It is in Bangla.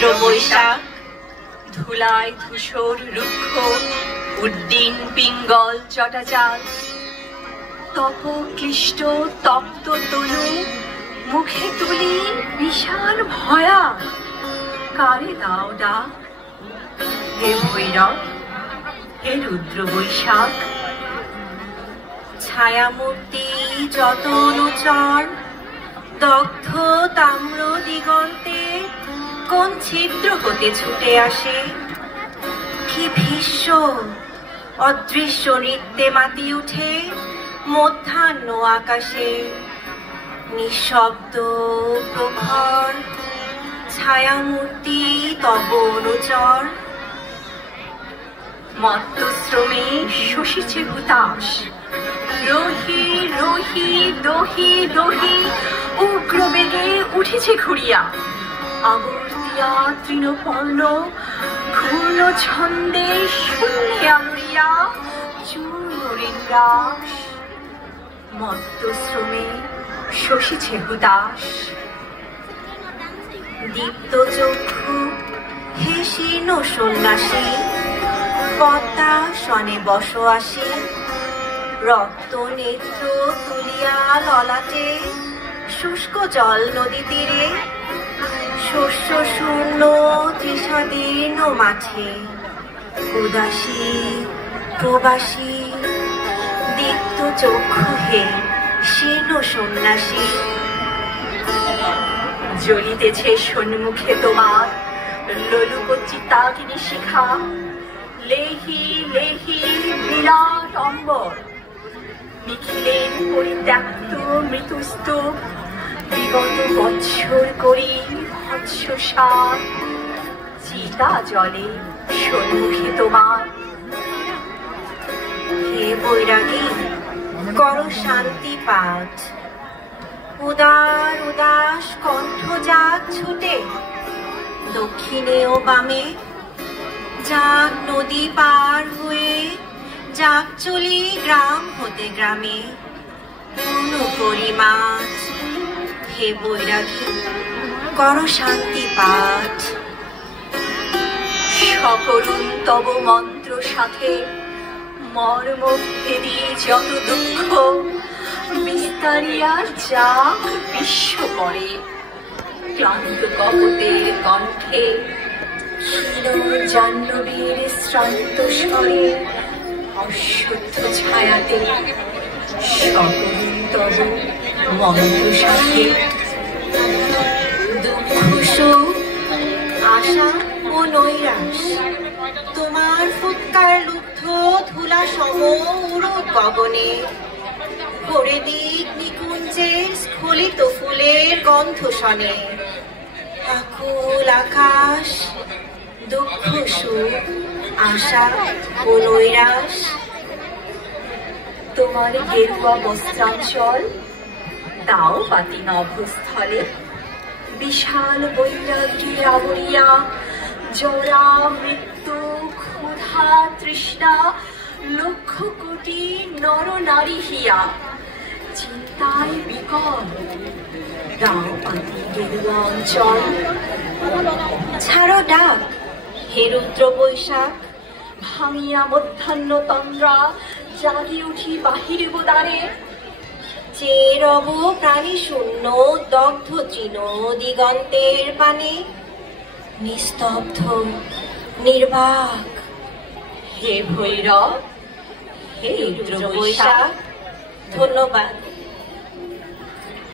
রুদ্র বৈশাখ, ধুলায় ধূসর রুক্ষ উড্ডিন পিঙ্গল চটাচাল, তপ ক্লিষ্ট তপ্ত তনু মুখে তুলি বিশাল ভয়া। কারে দাও ডাক, হে ভৈরব, হে রুদ্র বৈশাখ। ছায়ামূর্তি যত অনুচর, দগ্ধ তাম্র দিগন্তে কোন ছিদ্র হতে ছুটে আসে। কি ভীষ্ম অদৃশ্য নৃত্যে মাতি উঠে মধ্যাহ্ন আকাশে। নিঃশব্দ প্রখর ছায়ামূর্তি তব অনুচর। মত্তশ্রমে শোষিছে হুতাশ, রহি রহি দহি দহি উগ্র বেগে উঠেছে ঘুরিয়া। আবর্তিয়া তৃণপর্ণ ঘূর্ণ ছন্দে শূন্যে আলোড়িয়া চূর্ণরিন্দ্রাস। মত্তশ্রমে শোষিছে হুতাশ। দীপ্ত চক্ষু হে শীর্ণ সন্ন্যাসী, পদ্মা সনে বস আসি। রক্ত নেত্র তুলিয়া ললাটে শুষ্ক জল নদী তীরে। শস্য শূন্য তৃষাদীর্ণ মাঠে উদাসী প্রবাসী। দীপ্ত চক্ষু হে শীর্ণ সন্ন্যাসী। জ্বলিতেছে সন্মুখে তোমার লোলুপ চিত্তাগ্নি শিখা। লেহি লেহি বিরাট অম্বর, নিখিলের পরিত্যক্ত মৃত্যুস্তূপ। বিগত বৎসর করি ভৎসসার, চিতা জলে সন্মুখে তোমার। হে বৈরাগী, কর শান্তি পাঠ। উদার উদাস কণ্ঠ যাক ছুটে দক্ষিণে ও বামে। যাক নদী পার হয়ে যাক চলি গ্রাম হতে গ্রামে। পূর্ণ করি মাছ, হে বৈরাগী, কর শান্তি পাঠ। সকরুণ তব মন্ত্র সাথে মর্ম ভেদি যত দুঃখ। বিস্তারিয়া যাক বিশ্ব পরে ক্লান্ত কপতের কণ্ঠে। ক্ষীণ জাহ্নবীর শ্রান্ত স্বরে অশুদ্ধ ছায়াতে সকরুণ তব মন্ত্র সাথে। দুঃখ সুখ আশা ও নৈরাশ তোমার ফুৎকার লুব্ধ ধুলা সম উড়োদ গগনে। ভরে দিক নিকুঞ্জের স্খলিত ফুলের গন্ধ শনে। আকুল আকাশ দুঃখ সুখ আশা ও নৈরাশ। তোমার গেরুয়া বস্ত্রাঞ্চল দাও পাতি নভস্থলে। বিশাল বৈরাগ্যের আবরিয়া জরা মৃত্যু ক্ষুধা তৃষ্ণা লক্ষ কোটি নর নারী হিয়া। চিন্তায় বিকল দাও পাতি গেরুয়া অঞ্চল। ছাড়ো ডাক, হে রুদ্র বৈশাখ। ভাঙিয়া মধ্যাহ্ন তন্দ্রা জাগি উঠি বাহির দ্বারে। যে রব প্রাণী শূন্য দগ্ধ তৃণ দিগন্তের পানে। নিস্তব্ধ নির্বাক, হে ভৈরব, হে রুদ্র বৈশাখ। ধন্যবাদ।